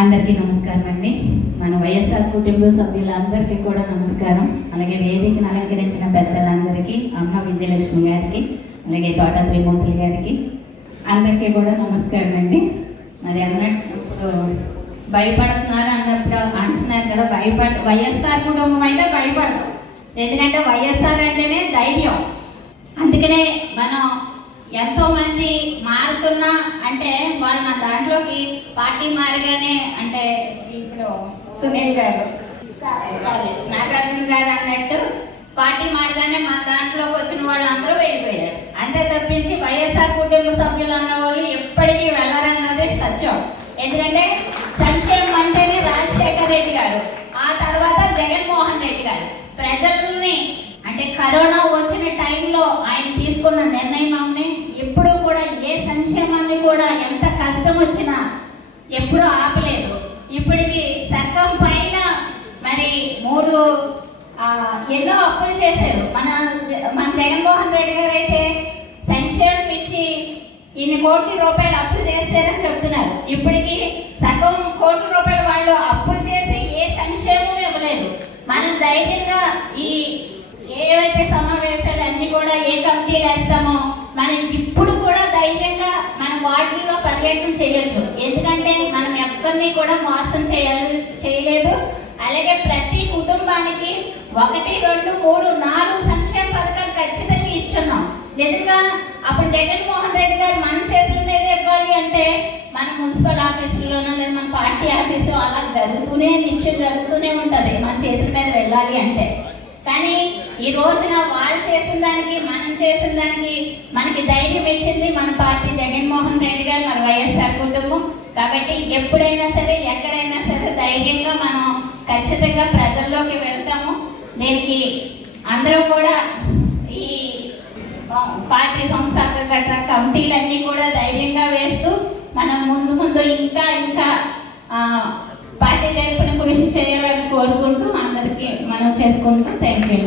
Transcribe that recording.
అందరికీ నమస్కారం అండి. మన వైఎస్ఆర్ కుటుంబ సభ్యులందరికీ కూడా నమస్కారం. అలాగే వేదికను అలంకరించిన పెద్దలందరికీ, అమ్మ విజయలక్ష్మి గారికి, అలాగే తోట త్రిమూర్తులు గారికి అందరికీ కూడా నమస్కారం అండి. మరి అన్నట్టు ఇప్పుడు భయపడుతున్నారు అన్నప్పుడు అంటున్నారు కదా, వైఎస్ఆర్ కుటుంబం అయితే భయపడదు. ఎందుకంటే వైఎస్ఆర్ అంటేనే ధైర్యం. అందుకనే మనం ఎంతోమంది మారుతున్నా అంటే వాళ్ళు మా దాంట్లోకి పార్టీ మారగానే, అంటే ఇప్పుడు సునీల్ గారు సారీ నాగార్జున గారు అన్నట్టు పార్టీ మారగానే మా దాంట్లోకి వచ్చిన వాళ్ళు అందరూ వెళ్ళిపోయారు. అంతే తప్పించి వైఎస్ఆర్ కుటుంబ సభ్యులు అన్న వాళ్ళు ఎప్పటికీ వెళ్ళరన్నదే సత్యం. ఎందుకంటే సంక్షేమం అంటేనే రాజశేఖర్ రెడ్డి గారు, ఆ తర్వాత జగన్మోహన్ రెడ్డి గారు ప్రజల్ని, అంటే కరోనా వచ్చిన టైంలో ఆయన తీసుకున్న నిర్ణయం అవునే ఎప్పుడు కూడా ఏ సంక్షేమాన్ని కూడా ఎంత కష్టం వచ్చినా ఎప్పుడూ ఆపలేదు. ఇప్పటికి సర్కం పైన మరి ఎన్నో అప్పులు చేశారు. మన జగన్మోహన్ రెడ్డి గారు అయితే సంక్షేమం ఇచ్చి ఇన్ని కోట్ల రూపాయలు అప్పులు చేశారని చెప్తున్నారు. ఇప్పటికి సగం కోట్ల రూపాయలు వాళ్ళు అప్పులు చేసి ఏ సంక్షేమం ఇవ్వలేదు. మనం ధైర్యంగా ఈ ఏవైతే సమావేశాలు అన్ని కూడా ఏ కమిటీలు వేస్తామో మనం ఇప్పుడు కూడా ధైర్యంగా మన వార్డుల్లో పర్యటన చేయొచ్చు. ఎందుకంటే మనం ఎవరిని కూడా మోసం చేయలేదు. అలాగే ప్రతి కుటుంబానికి 1, 2, 3, 4 సంక్షేమ పథకాలు ఖచ్చితంగా ఇచ్చున్నాం. నిజంగా అప్పుడు జగన్మోహన్ రెడ్డి గారు మన చేతుల మీద ఇవ్వాలి అంటే మన మున్సిపల్ ఆఫీసుల్లోనో లేదా మన పార్టీ ఆఫీసు అలా జరుగుతూనే ఉంటుంది మన చేతుల మీద వెళ్ళాలి అంటే. కానీ ఈ రోజున వాళ్ళు చేసిన దానికి మనం చేసిన దానికి మనకి ధైర్యం ఇచ్చింది మన పార్టీ జగన్మోహన్ రెడ్డి గారు, మన వైఎస్ఆర్ కుటుంబం. కాబట్టి ఎప్పుడైనా సరే ఎక్కడైనా సరే ధైర్యంగా మనం ఖచ్చితంగా ప్రజల్లోకి వెళ్తాము. దీనికి అందరూ కూడా ఈ పార్టీ సంస్థాగత కమిటీలన్నీ కూడా ధైర్యంగా వేస్తూ మనం ముందు ఇంకా పార్టీ తరపున కృషి చేయాలని కోరుకుంటూ అందరికీ మనం చేసుకుంటూ థ్యాంక్ యూ.